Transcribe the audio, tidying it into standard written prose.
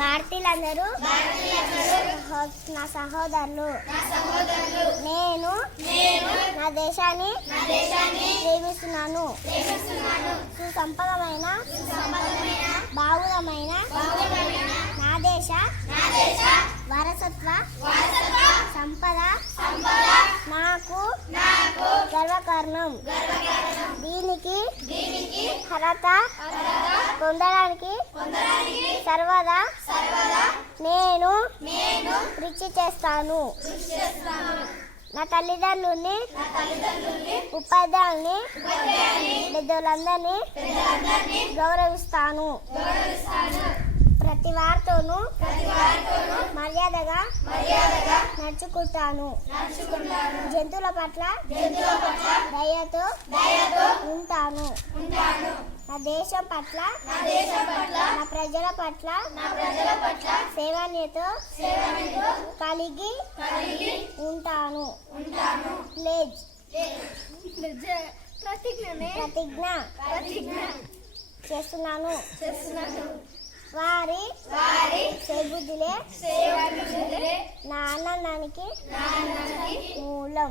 భారతీయులందరూ నా సహోదరులు. నేను నా దేశాన్ని ప్రేమిస్తున్నాను. సుసంపన్నమైన బాహుళమైన నా దేశ వారసత్వ సంపద నాకు గర్వకారణం. దీనికి అర్హత పొందడానికి సర్వదా నేను కృషి చేస్తాను. నా తల్లిదండ్రుల్ని, ఉపాధ్యాయుల్ని, పెద్దలందరినీ గౌరవిస్తాను. ప్రతి వారితోనూ మర్యాదగా నడుచుకుంటాను. జంతువుల పట్ల దయతో ఉంటాను. నా దేశం పట్ల, నా ప్రజల పట్ల సేవనీయతో కలిగి ఉంటాను. ప్లేజ్ ప్రతిజ్ఞ చేస్తున్నాను. వారి సేబుద్ధిలే నా ఆనందానికి మూలం.